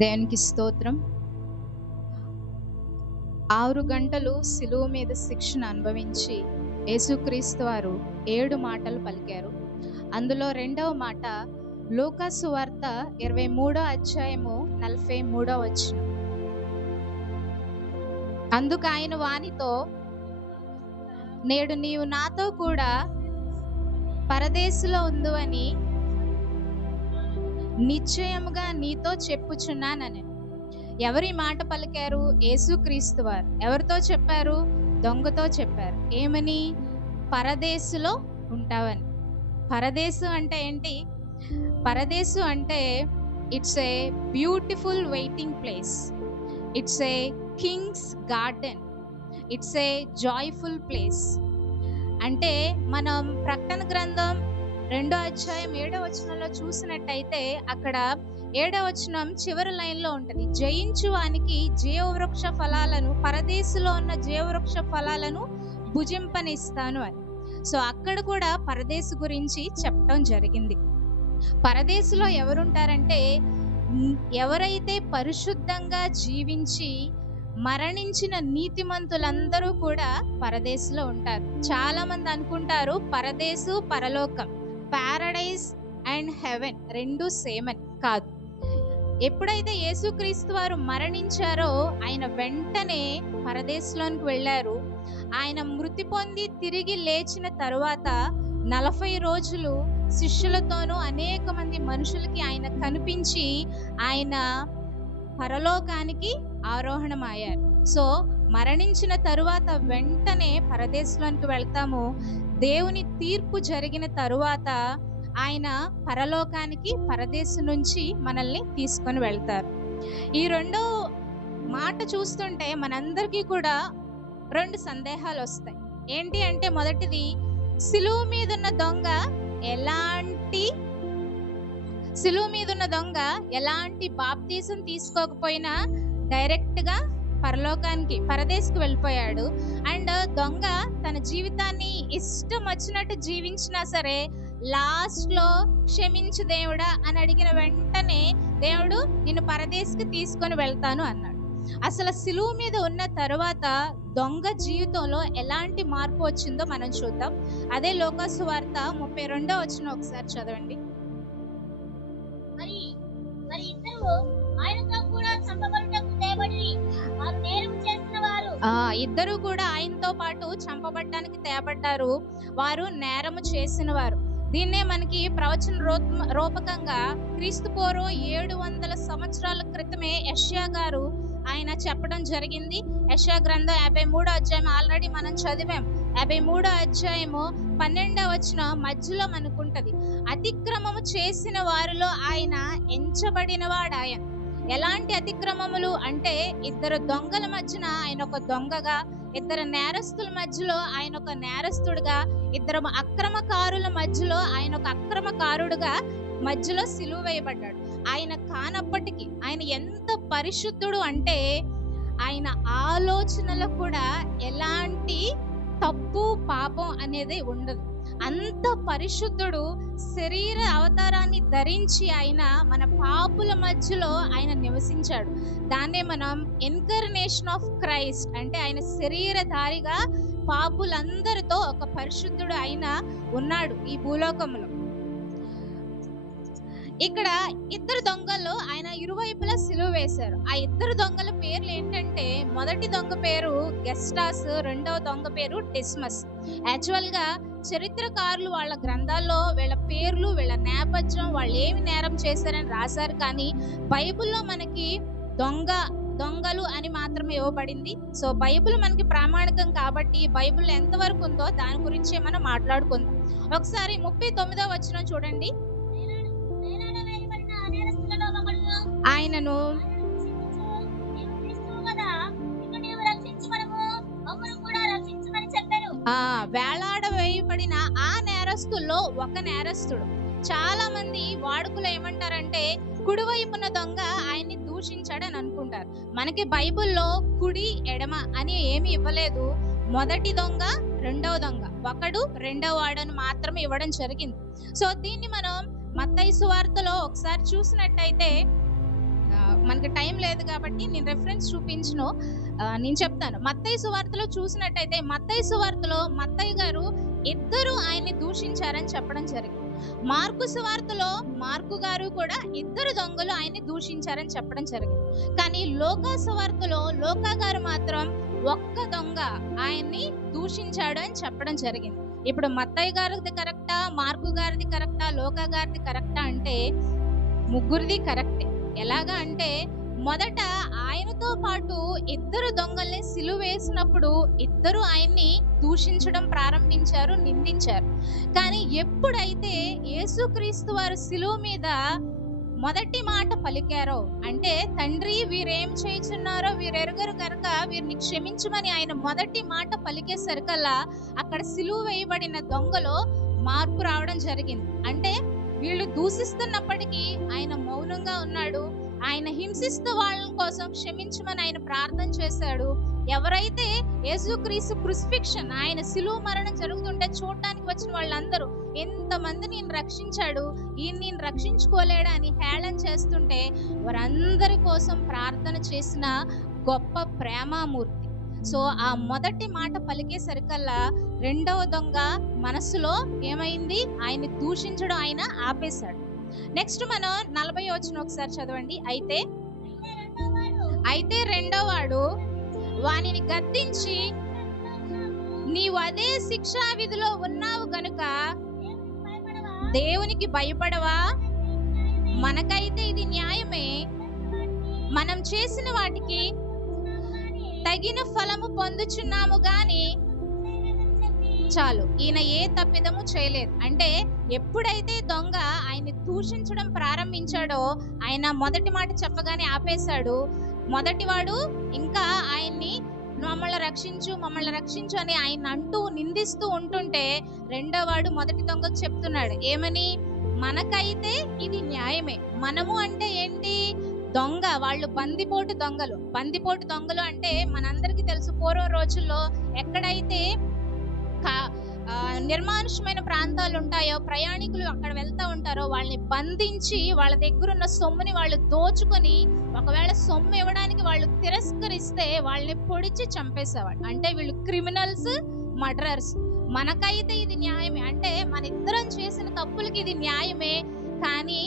దేవునికి స్తోత్రం. 6 గంటలు సిలువ మీద శిక్షను అనుభవించి యేసుక్రీస్తు వారు 7 మాటలు పలికారు. అందులో రెండవ మాట లూకా సువార్త 23వ అధ్యాయము 43వ వచనం. అందుకు ఆయన వానితో, నేడు నీవు నాతో కూడా పరదేశంలో ఉందువని నిశ్చయముగా నీతో చెప్పుచున్నానని. ఎవరి మాట పలికారు? యేసుక్రీస్తు వారు. ఎవరితో చెప్పారు? దొంగతో చెప్పారు. ఏమని? పరదేశంలో ఉంటావని. పరదేశం అంటే ఏంటి? పరదేశం అంటే it's a beautiful waiting place, it's a Kings garden, it's a joyful place. అంటే మనం ప్రకటన గ్రంథం 2వ అధ్యాయం 7వ వచనంలో చూసినట్టయితే అక్కడ 7వ వచనం చివరి లైన్లో ఉంటుంది, జయించు వానికి జీవవృక్ష ఫలాలను, పరదేశంలో ఉన్న జీవవృక్ష ఫలాలను భుజింపనిస్తాను అని. సో అక్కడ కూడా పరదేశ గురించి చెప్పడం జరిగింది. పరదేశంలో ఎవరుంటారంటే ఎవరైతే పరిశుద్ధంగా జీవించి మరణించిన నీతిమంతులందరూ కూడా పరదేశంలో ఉంటారు. చాలా మంది అనుకుంటారు పరదేశు పరలోకం, పారడైజ్ అండ్ హెవెన్ రెండు సేమ్ అని. కాదు. ఎప్పుడైతే యేసుక్రీస్తు వారు మరణించారో ఆయన వెంటనే పరదేశంలోనికి వెళ్ళారు. ఆయన మృతి పొంది తిరిగి లేచిన తరువాత 40 రోజులు శిష్యులతోనూ అనేక మంది మనుషులకి ఆయన కనిపించి ఆయన పరలోకానికి ఆరోహణమయ్యారు. సో మరణించిన తరువాత వెంటనే పరదేశంలోనికి వెళ్తాము. దేవుని తీర్పు జరిగిన తరువాత ఆయన పరలోకానికి పరదేశం నుంచి మనల్ని తీసుకొని వెళ్తారు. ఈ రెండో మాట చూస్తుంటే మనందరికీ కూడా 2 సందేహాలు వస్తాయి. ఏంటి అంటే, మొదటిది, సిలువ మీదున్న దొంగ ఎలాంటి బాప్తీసం తీసుకోకపోయినా డైరెక్ట్గా పరలోకానికి పరదేశకు వెళ్ళిపోయాడు. అండ్ దొంగ తన జీవితాన్ని ఇష్టం వచ్చినట్టు జీవించినా సరే లాస్ట్లో క్షమించు దేవుడా అని అడిగిన వెంటనే దేవుడు నిన్ను పరదేశకు తీసుకొని వెళ్తాను అన్నాడు. అసలు సిలువ మీద ఉన్న తరువాత దొంగ జీవితంలో ఎలాంటి మార్పు వచ్చిందో మనం చూద్దాం. అదే లూకా సువార్త 32వ వచనం ఒకసారి చదవండి. ఇద్దరు కూడా ఆయనతో పాటు చంపబడ్డానికి తేబడ్డారు. వారు నేరము చేసిన వారు. దీన్నే మనకి ప్రవచన రూపకంగా క్రీస్తు పూర్వం 700 సంవత్సరాల క్రితమే యెషయా గారు ఆయన చెప్పడం జరిగింది. యెషయా గ్రంథం 53వ అధ్యాయం ఆల్రెడీ మనం చదివాం. 53వ అధ్యాయము 12వ వచనం మధ్యలో మనకుంటది, అతిక్రమము చేసిన వారిలో ఆయన ఎంచబడినవాడు ఆయన. ఎలాంటి అతిక్రమములు అంటే, ఇద్దరు దొంగల మధ్యన ఆయన ఒక దొంగగా, ఇద్దరు నేరస్తుల మధ్యలో ఆయన ఒక నేరస్తుడుగా, ఇద్దరు అక్రమకారుల మధ్యలో ఆయన ఒక అక్రమకారుడుగా మధ్యలో సిలువ వేయబడ్డాడు. ఆయన కానప్పటికీ ఆయన ఎంత పరిశుద్ధుడు అంటే ఆయన ఆలోచనలో కూడా ఎలాంటి తప్పు పాపం అనేది ఉండదు. అంత పరిశుద్ధుడు. శరీర అవతారాన్ని ధరించి ఆయన మన పాపుల మధ్యలో ఆయన నివసించాడు. దాన్నే మనం ఇన్కర్నేషన్ ఆఫ్ క్రైస్ట్ అంటే ఆయన శరీరధారిగా పాపులందరితో ఒక పరిశుద్ధుడు ఆయన ఉన్నాడు ఈ భూలోకంలో. ఇక్కడ ఇద్దరు దొంగలు ఆయన ఇరువైపులా సిలువ వేశారు. ఆ ఇద్దరు దొంగల పేర్లు ఏంటంటే, మొదటి దొంగ పేరు గెస్టాస్, రెండవ దొంగ పేరు డిస్మస్. యాక్చువల్గా చరిత్రకారులు వాళ్ళ గ్రంథాల్లో వీళ్ళ పేర్లు, వీళ్ళ నేపథ్యం, వాళ్ళు ఏమి నేరం చేశారని రాశారు. కానీ బైబిల్లో మనకి దొంగలు అని మాత్రమే ఇవ్వబడింది. సో బైబిల్ మనకి ప్రామాణికం కాబట్టి బైబిల్ ఎంతవరకు ఉందో దాని గురించే మనం మాట్లాడుకుందాం. ఒకసారి 39వ వచనం చూడండి. ఆయనను వేలాడవేయబడిన ఆ నేరస్తుల్లో ఒక నేరస్తుడు. చాలా మంది వాడుకలో ఏమంటారంటే, కుడివైపున దొంగ ఆయన్ని దూషించాడని అనుకుంటారు. మనకి బైబిల్లో కుడి ఎడమ అని ఏమి ఇవ్వలేదు. మొదటి దొంగ, రెండవ దొంగ, ఒకడు రెండవ వాడని మాత్రమే ఇవ్వడం జరిగింది. సో దీన్ని మనం మత్తయి సువార్తలో ఒకసారి చూసినట్టయితే మన మనకి టైం లేదు కాబట్టి నేను రెఫరెన్స్ చూపించను. నేను చెప్తాను. మత్తయి సువార్తలో చూసినట్టయితే మత్తయి సువార్తలో మత్తయి గారు ఇద్దరు ఆయన్ని దూషించారని చెప్పడం జరిగింది. మార్కు సువార్తలో మార్కు గారు కూడా ఇద్దరు దొంగలు ఆయన్ని దూషించారని చెప్పడం జరిగింది. కానీ లోకా సువార్తలో లోకా గారు మాత్రం ఒక్క దొంగ ఆయన్ని దూషించాడు అని చెప్పడం జరిగింది. ఇప్పుడు మత్తయి గారిది కరెక్టా, మార్కు గారిది కరెక్టా, లోకా గారిది కరెక్టా అంటే ముగ్గురిది కరెక్టే. ఎలాగా అంటే మొదట ఆయనతో పాటు ఇద్దరు దొంగల్ని సిలువ వేసినప్పుడు ఇద్దరు ఆయన్ని దూషించడం ప్రారంభించారు, నిందించారు. కానీ ఎప్పుడైతే యేసుక్రీస్తు వారు సిలువ మీద మొదటి మాట పలికారో, అంటే తండ్రి వీరేం చేయుచున్నారో వీరెరుగరు కనుక వీరిని క్షమించమని ఆయన మొదటి మాట పలికేసరికల్లా అక్కడ సిలువ వేయబడిన దొంగలో మార్పు రావడం జరిగింది. అంటే వీళ్ళు దూషిస్తున్నప్పటికీ ఆయన మౌనంగా ఉన్నాడు. ఆయన హింసిస్తూ వాళ్ళ కోసం క్షమించమని ఆయన ప్రార్థన చేశాడు. ఎవరైతే యేసుక్రీస్తు క్రూసిఫిక్షన్, ఆయన సిలువ మరణం జరుగుతుంటే చూడడానికి వచ్చిన వాళ్ళందరూ ఎంతమంది నేను రక్షించాడు, ఈయన నేను రక్షించుకోలేడా అని హేళన చేస్తుంటే వారందరి కోసం ప్రార్థన చేసిన గొప్ప ప్రేమామూర్తి. సో ఆ మొదటి మాట పలికేసరికల్లా రెండవ దొంగ మనసులో ఏమైంది, ఆయన్ని దూషించడం ఆయన ఆపేశాడు. నెక్స్ట్ మనం 40 వచనం ఒకసారి చదవండి. అయితే రెండోవాడు వానిని గద్దించి, నీవు అదే శిక్షా విధిలో ఉన్నావు గనుక దేవునికి భయపడవా? మనకైతే ఇది న్యాయమే, మనం చేసిన వాటికి తగిన ఫలము పొందుచున్నాము గాని చాలు, ఈయన ఏ తప్పిదము చేయలేదు. అంటే ఎప్పుడైతే దొంగ ఆయన్ని దూషించడం ప్రారంభించాడో ఆయన మొదటి మాట చెప్పగానే ఆపేశాడు. మొదటివాడు ఇంకా ఆయన్ని మమ్మల్ని రక్షించు అని ఆయన అంటూ నిందిస్తూ ఉంటుంటే రెండోవాడు మొదటి దొంగకు చెప్తున్నాడు ఏమని, మనకైతే ఇది న్యాయమే. మనము అంటే ఏంటి, దొంగ, వాళ్ళు బందిపోటు దొంగలు అంటే మనందరికీ తెలుసు. పూర్వ రోజుల్లో ఎక్కడైతే నిర్మానుష్యమైన ప్రాంతాలు ఉంటాయో, ప్రయాణికులు అక్కడ వెళ్తా ఉంటారో వాళ్ళని బంధించి వాళ్ళ దగ్గర ఉన్న సొమ్ముని వాళ్ళు దోచుకొని, ఒకవేళ సొమ్ము ఇవ్వడానికి వాళ్ళు తిరస్కరిస్తే వాళ్ళని పొడిచి చంపేసేవాడు. అంటే వీళ్ళు క్రిమినల్స్, మర్డరర్స్. మనకైతే ఇది న్యాయమే, అంటే మన ఇద్దరం చేసిన తప్పులకి ఇది న్యాయమే, కానీ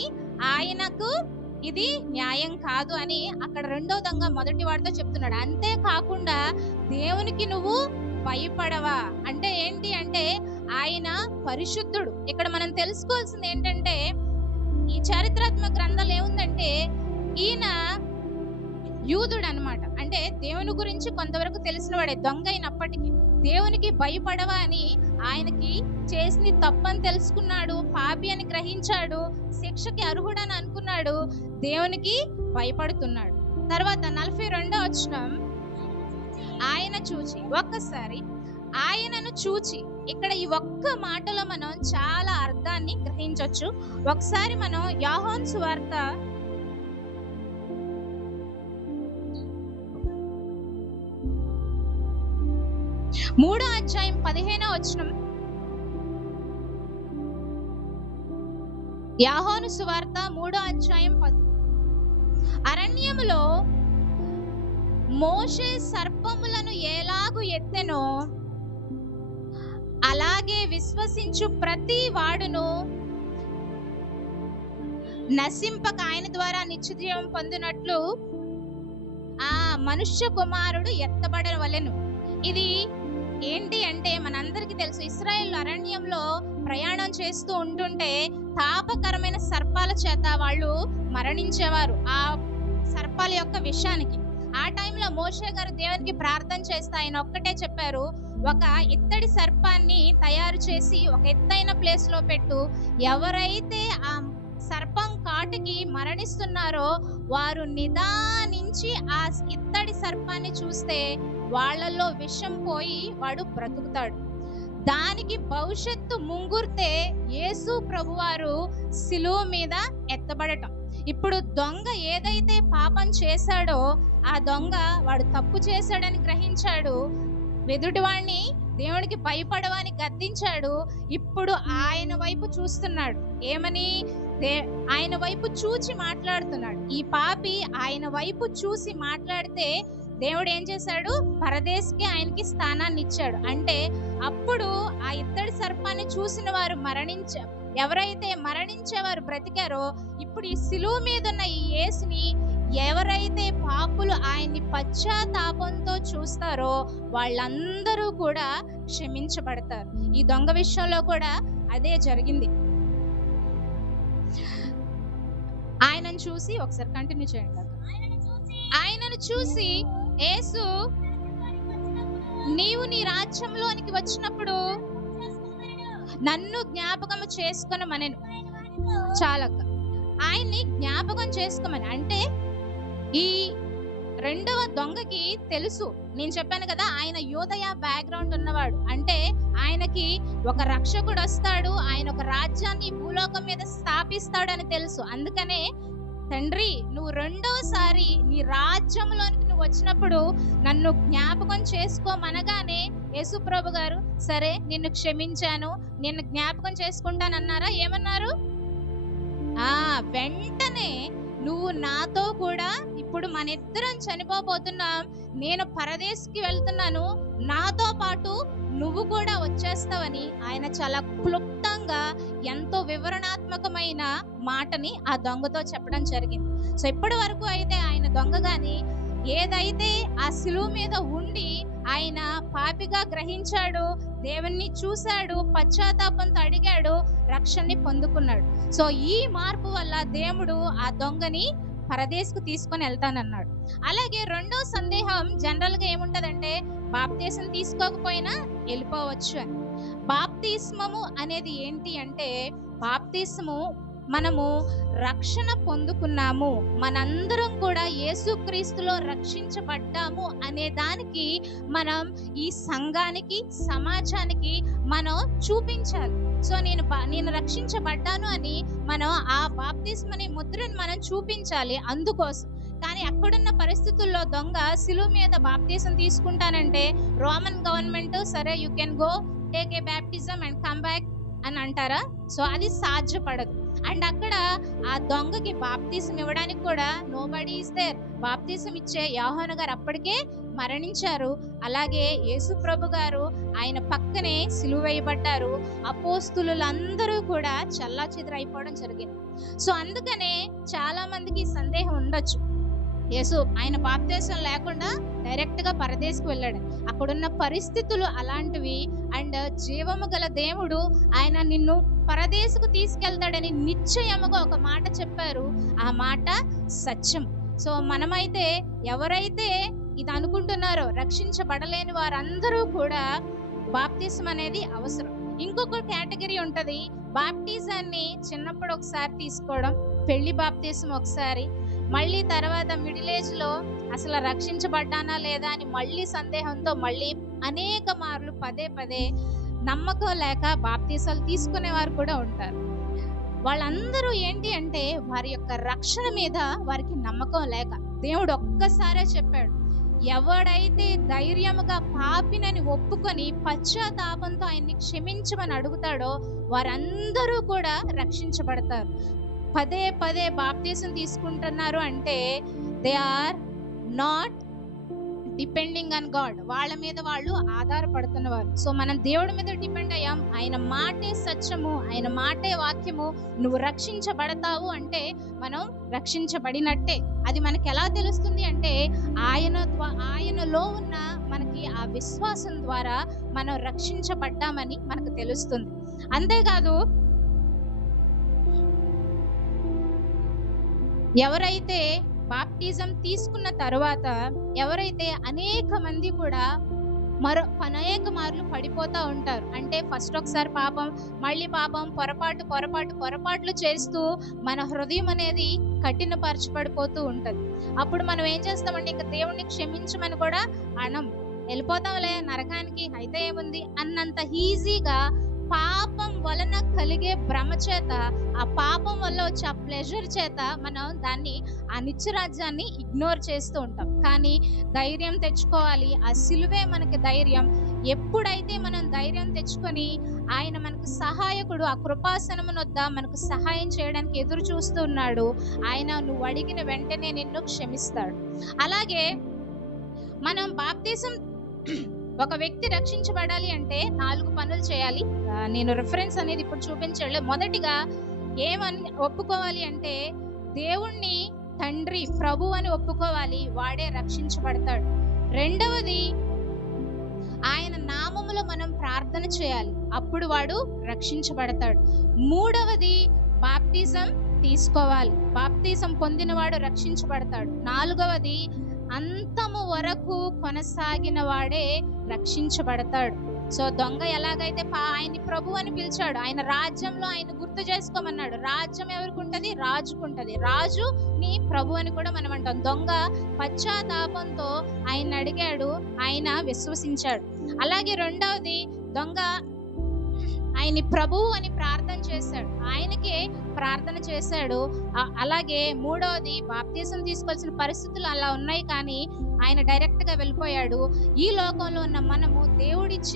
ఆయనకు ఇది న్యాయం కాదు అని అక్కడ రెండో దొంగ మొదటి వాడితో చెప్తున్నాడు. అంతేకాకుండా దేవునికి నువ్వు భయపడవా అంటే ఏంటి అంటే ఆయన పరిశుద్ధుడు. ఇక్కడ మనం తెలుసుకోవాల్సింది ఏంటంటే ఈ చారిత్రాత్మక గ్రంథాలు ఏముందంటే ఈయన యూదుడు అన్నమాట. అంటే దేవుని గురించి కొంతవరకు తెలిసిన వాడే దొంగ అయినప్పటికీ దేవునికి భయపడవా అని ఆయనకి చేసిన తప్పని తెలుసుకున్నాడు, పాపి అని గ్రహించాడు, శిక్షకి అర్హుడని అనుకున్నాడు, దేవునికి భయపడుతున్నాడు. తర్వాత 42వ వచనం, ఆయన చూచి, ఒక్కసారి ఆయనను చూచి, ఇక్కడ ఈ ఒక్క మాటలో మనం చాలా అర్థాన్ని గ్రహించవచ్చు. ఒకసారి మనం యోహాను సువార్త 3వ అధ్యాయం 15వ వచనం, యోహాను సువార్త 3వ అధ్యాయం అరణ్యములో మోషే సర్పములను ఎలాగు ఎత్తెనో అలాగే విశ్వసించు ప్రతి వాడును నశింపక ఆయన ద్వారా నిత్యజీవం పొందినట్లు ఆ మనుష్య కుమారుడు ఎత్తబడవలెను. ఇది ఏంటి అంటే మనందరికీ తెలుసు, ఇశ్రాయేలు అరణ్యంలో ప్రయాణం చేస్తూ ఉంటుంటే తాపకరమైన సర్పాల చేత వాళ్ళు మరణించేవారు, ఆ సర్పాల యొక్క విషానికి. ఆ టైంలో మోషే గారు దేవునికి ప్రార్థన చేస్తే ఆయన ఒక్కటే చెప్పారు, ఒక ఇత్తడి సర్పాన్ని తయారు చేసి ఒక ఎత్తైన ప్లేస్ లో పెట్టు, ఎవరైతే ఆ సర్పం కాటుకి మరణిస్తున్నారో వారు నిదానించి ఆ ఇత్తడి సర్పాన్ని చూస్తే వాళ్ళల్లో విషం పోయి వాడు బ్రతుకుతాడు. దానికి భవిష్యత్తు ముంగుర్తే యేసు ప్రభువారు సిలువ మీద ఎత్తబడటం. ఇప్పుడు దొంగ ఏదైతే పాపం చేశాడో ఆ దొంగ వాడు తప్పు చేశాడని గ్రహించాడు, వెదుటివాణ్ణి దేవుడికి భయపడవని గద్దించాడు. ఇప్పుడు ఆయన వైపు చూస్తున్నాడు ఏమని, ఆయన వైపు చూచి మాట్లాడుతున్నాడు. ఈ పాపి ఆయన వైపు చూసి మాట్లాడితే దేవుడు ఏం చేశాడు? పరదేశికి ఆయనకి స్థానాన్ని ఇచ్చాడు. అంటే అప్పుడు ఆ ఇత్తడి సర్పాన్ని చూసిన వారు ఎవరైతే మరణించేవారు బ్రతికారో, ఇప్పుడు ఈ సిలువ మీద ఉన్న ఈ యేసుని ఎవరైతే పాపులు ఆయన్ని పశ్చాత్తాపంతో చూస్తారో వాళ్ళందరూ కూడా క్షమించబడతారు. ఈ దొంగ విషయంలో కూడా అదే జరిగింది. ఆయనను చూసి ఒకసారి కంటిన్యూ చేయండి. ఆయనను చూసి యేసు, నీవు నీ రాజ్యంలోనికి వచ్చినప్పుడు నన్ను జ్ఞాపకం చేసుకొనమనెను. చాలక్క, ఆయన్ని జ్ఞాపకం చేసుకోమని. అంటే ఈ రెండవ దొంగకి తెలుసు, నేను చెప్పాను కదా, ఆయన యోదయ బ్యాక్గ్రౌండ్ ఉన్నవాడు. అంటే ఆయనకి ఒక రక్షకుడు వస్తాడు, ఆయన ఒక రాజ్యాన్ని భూలోకం మీద స్థాపిస్తాడని తెలుసు. అందుకనే తండ్రి, నువ్వు రెండోసారి నీ రాజ్యంలోనికి నువ్వు వచ్చినప్పుడు నన్ను జ్ఞాపకం చేసుకోమనగానే యేసుప్రభు గారు, సరే నిన్ను క్షమించాను, నిన్ను జ్ఞాపకం చేసుకుంటానన్నారా? ఏమన్నారు? వెంటనే నువ్వు నాతో కూడా, ఇప్పుడు మన ఇద్దరం చనిపోబోతున్నాం, నేను పరదేశికి వెళ్తున్నాను, నాతో పాటు నువ్వు కూడా వచ్చేస్తావని ఆయన చాలా క్లుప్తంగా ఎంతో వివరణాత్మకమైన మాటని ఆ దొంగతో చెప్పడం జరిగింది. సో ఇప్పటి వరకు అయితే ఆయన దొంగ గాని ఏదైతే ఆ సిలువ మీద ఉండి ఆయన పాపిగా గ్రహించాడు, దేవుణ్ణి చూశాడు, పశ్చాత్తాపంతో అడిగాడు, రక్షణని పొందుకున్నాడు. సో ఈ మార్పు వల్ల దేవుడు ఆ దొంగని పరదేశకు తీసుకొని వెళ్తానన్నాడు. అలాగే రెండో సందేహం జనరల్ గా ఏముంటదంటే, బాప్తిస్మం తీసుకోకపోయినా వెళ్ళిపోవచ్చు అని. బాప్తిస్మము అనేది ఏంటి అంటే, బాప్తిస్మము మనము రక్షణ పొందుకున్నాము, మనందరం కూడా యేసుక్రీస్తులో రక్షించబడ్డాము అనే దానికి మనం ఈ సంఘానికి, సమాజానికి మనం చూపించాలి. సో నేను రక్షించబడ్డాను అని మనం ఆ బాప్తిస్మని ముద్రను మనం చూపించాలి. అందుకోసం. కానీ అక్కడున్న పరిస్థితుల్లో దొంగ సిలువ మీద బాప్తిసం తీసుకుంటానంటే రోమన్ గవర్నమెంట్, సరే you can go take a baptism and come back అని అంటారా? సో అది సాధ్యపడదు. అండ్ అక్కడ ఆ దొంగకి బాప్తిసం ఇవ్వడానికి కూడా నోబడీ ఈస్ దేర్. బాప్తిసం ఇచ్చే యోహాను గారు అప్పటికే మరణించారు. అలాగే యేసు ప్రభు గారు ఆయన పక్కనే సిలువ వేయబడ్డారు. అపోస్తులందరూ కూడా చల్లాచెదరైపోవడం జరిగింది. సో అందుకనే చాలా మందికి సందేహం ఉండొచ్చు, యేసు ఆయన బాప్తిసం లేకుండా డైరెక్ట్ గా పరదేశకు వెళ్ళాడు, అక్కడున్న పరిస్థితులు అలాంటివి. అండ్ జీవము గల దేవుడు ఆయన నిన్ను పరదేశకు తీసుకెళ్తాడని నిశ్చయముగా ఒక మాట చెప్పారు. ఆ మాట సత్యం. సో మనమైతే ఎవరైతే ఇది అనుకుంటున్నారో రక్షించబడలేని వారందరూ కూడా బాప్తిసం అనేది అవసరం. ఇంకొక కేటగిరీ ఉంటది, బాప్టిజాన్ని చిన్నప్పుడు ఒకసారి తీసుకోవడం, పెళ్లి బాప్తిసం ఒకసారి, మళ్ళీ తర్వాత మిడిల్ ఏజ్ లో అసలు రక్షించబడ్డానా లేదా అని మళ్ళీ సందేహంతో మళ్ళీ అనేక మార్లు పదే పదే నమ్మకం లేక బాప్తిసాలు తీసుకునేవారు కూడా ఉంటారు. వాళ్ళందరూ ఏంటి అంటే వారి యొక్క రక్షణ మీద వారికి నమ్మకం లేక. దేవుడు ఒక్కసారే చెప్పాడు, ఎవడైతే ధైర్యముగా పాపినని ఒప్పుకొని పశ్చాత్తాపంతో ఆయన్ని క్షమించమని అడుగుతాడో వారందరూ కూడా రక్షించబడతారు. పదే పదే బాప్తిసం తీసుకుంటున్నారు అంటే they are not depending on God. వాళ్ళ మీద వాళ్ళు ఆధారపడుతున్నవారు. సో మనం దేవుడి మీద డిపెండ్ అయ్యాం. ఆయన మాటే సత్యము, ఆయన మాటే వాక్యము. నువ్వు రక్షించబడతావు అంటే మనం రక్షించబడినట్టే. అది మనకి ఎలా తెలుస్తుంది అంటే ఆయనలో ఉన్న మనకి ఆ విశ్వాసం ద్వారా మనం రక్షించబడ్డామని మనకు తెలుస్తుంది. అంతేకాదు, ఎవరైతే బాప్టిజం తీసుకున్న తర్వాత ఎవరైతే అనేక మంది కూడా అనేక మార్లు పడిపోతూ ఉంటారు. అంటే ఫస్ట్ ఒకసారి పాపం, మళ్ళీ పాపం, పొరపాట్లు చేస్తూ మన హృదయం అనేది కఠినపరచబడిపోతూ ఉంటుంది. అప్పుడు మనం ఏం చేస్తామంటే ఇంకా దేవుణ్ణి క్షమించమని కూడా అనం, వెళ్ళిపోతాంలే నరకానికి, అయితే ఏముంది అన్నంత ఈజీగా పాపం వలన కలిగే భ్రమ చేత, ఆ పాపం వల్ల వచ్చే ఆ ప్లెజర్ చేత మనం దాన్ని, ఆ నిత్యరాజ్యాన్ని ఇగ్నోర్ చేస్తూ ఉంటాం. కానీ ధైర్యం తెచ్చుకోవాలి, ఆ సిలువే మనకి ధైర్యం. ఎప్పుడైతే మనం ధైర్యం తెచ్చుకొని ఆయన మనకు సహాయకుడు, ఆ కృపాసనమునొద్ద మనకు సహాయం చేయడానికి ఎదురు చూస్తూ ఉన్నాడు. ఆయన నువ్వు అడిగిన వెంటనే నిన్ను క్షమిస్తాడు. అలాగే మనం బాప్తిసం ఒక వ్యక్తి రక్షించబడాలి అంటే 4 పనులు చేయాలి. నేను రిఫరెన్స్ అనేది ఇప్పుడు చూపించలే. మొదటిగా ఏమని ఒప్పుకోవాలి అంటే దేవుణ్ణి తండ్రి, ప్రభు అని ఒప్పుకోవాలి. వాడే రక్షించబడతాడు. రెండవది ఆయన నామములో మనం ప్రార్థన చేయాలి. అప్పుడు వాడు రక్షించబడతాడు. మూడవది బాప్తిజం తీసుకోవాలి. బాప్తిజం పొందినవాడు రక్షించబడతాడు. నాలుగవది అంతము వరకు కొనసాగిన వాడే రక్షించబడతాడు. సో దొంగ ఎలాగైతే ఆయన్ని ప్రభు అని పిలిచాడు, ఆయన రాజ్యంలో ఆయన గుర్తు చేసుకోమన్నాడు. రాజ్యం ఎవరికి ఉంటది? రాజుకుంటది. రాజు నీ ప్రభు అని కూడా మనం అంటాం. దొంగ పశ్చాత్తాపంతో ఆయన అడిగాడు, ఆయన విశ్వసించాడు. అలాగే రెండవది దొంగ ఆయన్ని ప్రభువు అని ప్రార్థన చేశాడు, ఆయనకే ప్రార్థన చేశాడు. అలాగే మూడవది బాప్తిసం తీసుకోవాల్సిన పరిస్థితులు అలా ఉన్నాయి, కానీ ఆయన డైరెక్ట్ గా వెళ్ళిపోయాడు. ఈ లోకంలో ఉన్న మనము దేవుడికి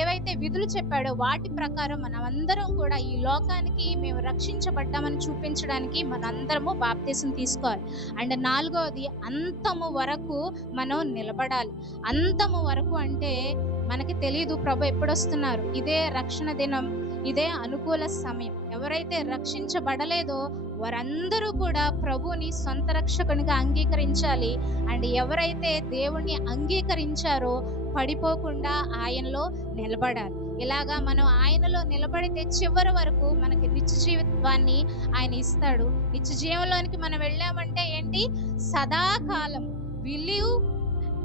ఏవైతే విధులు చెప్పాడో వాటి ప్రకారం మనమందరం కూడా ఈ లోకానికి మేము రక్షించబడ్డామని చూపించడానికి మనందరము బాప్తిసం తీసుకోవాలి. అండ్ నాలుగవది అంతము వరకు మనం నిలబడాలి. అంతము వరకు అంటే మనకి తెలియదు ప్రభు ఎప్పుడొస్తున్నారు. ఇదే రక్షణ దినం, ఇదే అనుకూల సమయం. ఎవరైతే రక్షించబడలేదో వారందరూ కూడా ప్రభుని సొంత రక్షకునిగా అంగీకరించాలి. అండ్ ఎవరైతే దేవుణ్ణి అంగీకరించారో పడిపోకుండా ఆయనలో నిలబడాలి. ఇలాగా మనం ఆయనలో నిలబడితే చివరి వరకు మనకి నిత్య జీవితాన్ని ఆయన ఇస్తాడు. నిత్య జీవంలోనికి మనం వెళ్ళామంటే ఏంటి? సదాకాలం లివ్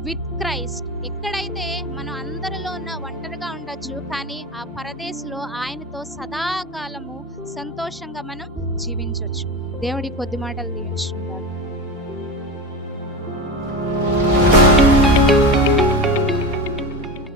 విత్ క్రైస్ట్. ఎక్కడైతే మనం అందరిలో ఉన్న ఒంటరిగా ఉండొచ్చు, కానీ ఆ పరదేశంలో ఆయనతో సదాకాలము సంతోషంగా మనం జీవించవచ్చు. దేవుడి కొద్ది మాటలు దీవించుకుంటారు.